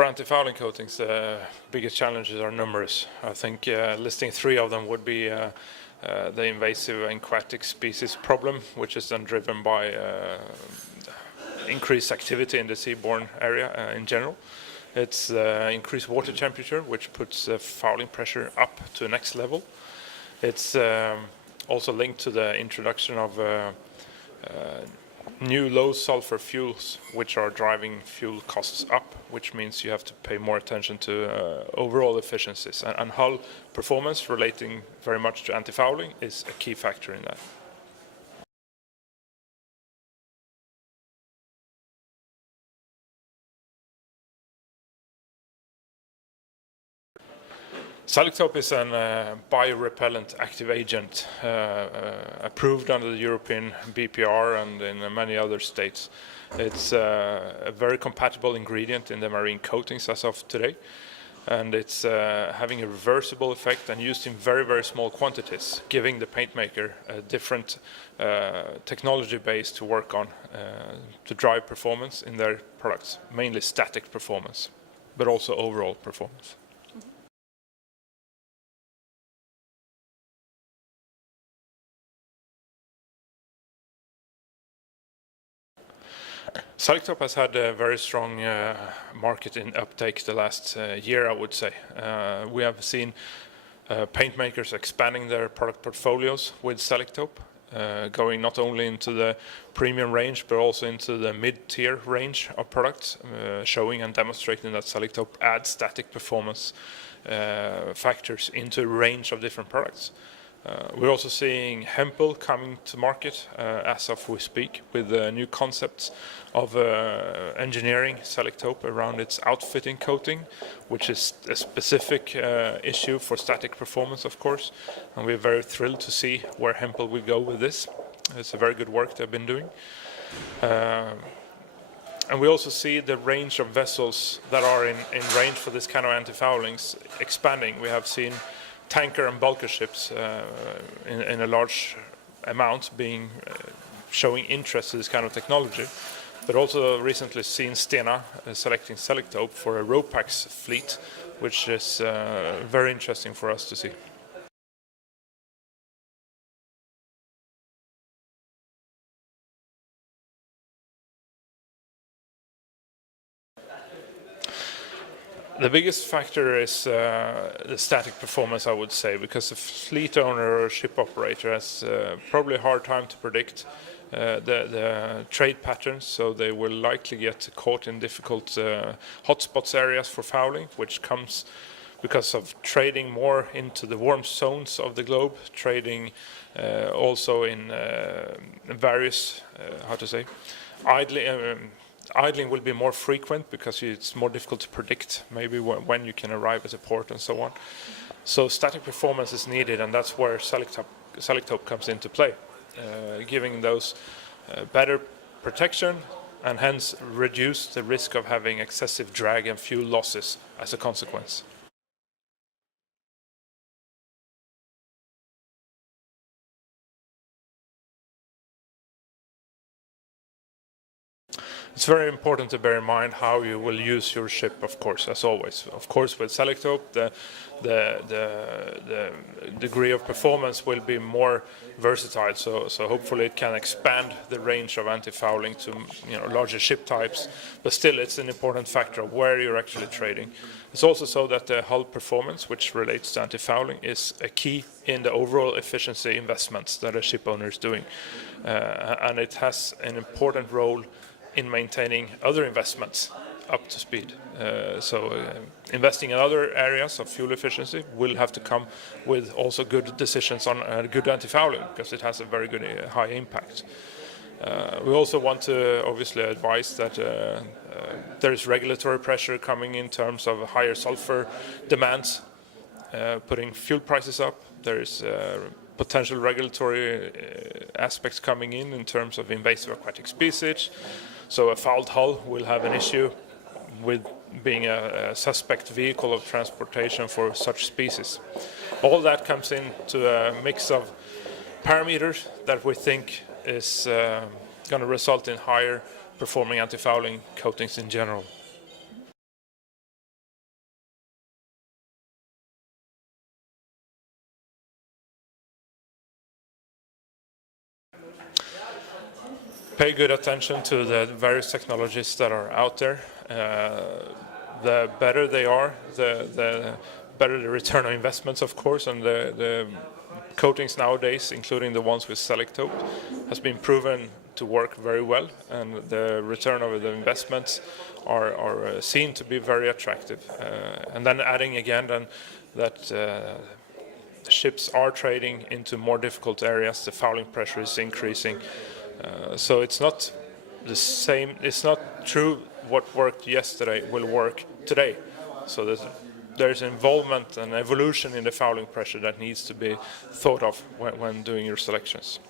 For antifouling coatings, the biggest challenges are numerous. I think listing three of them would be the invasive aquatic species problem, which is then driven by increased activity in the seaborne area in general. It's increased water temperature, which puts fouling pressure up to the next level. It's also linked to the introduction of new low sulfur fuels, which are driving fuel costs up, which means you have to pay more attention to overall efficiencies. And hull performance relating very much to antifouling is a key factor in that. Selektope is an biorepellent active agent approved under the European BPR and in many other states. It's a very compatible ingredient in the marine coatings as of today, and it's having a reversible effect and used in very, very small quantities, giving the paint maker a different technology base to work on to drive performance in their products, mainly static performance, but also overall performance. Selektope has had a very strong market in uptake the last year, I would say. We have seen paint makers expanding their product portfolios with Selektope, going not only into the premium range but also into the mid-tier range of products, showing and demonstrating that Selektope adds static performance factors into a range of different products. We're also seeing Hempel coming to market as of we speak with new concepts of engineering Selektope around its outfitting coating, which is a specific issue for static performance, of course. And we're very thrilled to see where Hempel will go with this. It's a very good work they've been doing. And we also see the range of vessels that are in range for this kind of antifoulings expanding. We have seen tanker and bulker ships in a large amount being showing interest in this kind of technology, but also recently seen Stena selecting Selektope for a RoPax fleet, which is very interesting for us to see. The biggest factor is the static performance, I would say, because a fleet owner or ship operator has probably a hard time to predict the trade patterns, so they will likely get caught in difficult hotspots areas for fouling, which comes because of trading more into the warm zones of the globe, trading also in various, idling will be more frequent because it's more difficult to predict maybe when you can arrive at a port and so on. So static performance is needed, and that's where Selektope comes into play, giving those better protection and hence reduce the risk of having excessive drag and fuel losses as a consequence. It's very important to bear in mind how you will use your ship, of course, as always. Of course, with Selektope, the degree of performance will be more versatile, so hopefully it can expand the range of antifouling to larger ship types, but still it's an important factor of where you're actually trading. It's also so that the hull performance, which relates to antifouling, is a key in the overall efficiency investments that a ship owner is doing, and it has an important role in maintaining other investments up to speed. Investing in other areas of fuel efficiency will have to come with also good decisions on good antifouling, because it has a very good high impact. We also want to obviously advise that there is regulatory pressure coming in terms of higher sulfur demands, putting fuel prices up. There is potential regulatory aspects coming in terms of invasive aquatic species. So a fouled hull will have an issue with being a suspect vehicle of transportation for such species. All that comes into a mix of parameters that we think is going to result in higher performing antifouling coatings in general. pay good attention to the various technologies that are out there. The better they are, the better the return on investments, of course, and the coatings nowadays, including the ones with Selektope, has been proven to work very well, and the return of the investments are seen to be very attractive. And then adding again then that ships are trading into more difficult areas, the fouling pressure is increasing. So it's not the same, it's not true what worked yesterday will work today. So there's involvement and evolution in the fouling pressure that needs to be thought of when doing your selections.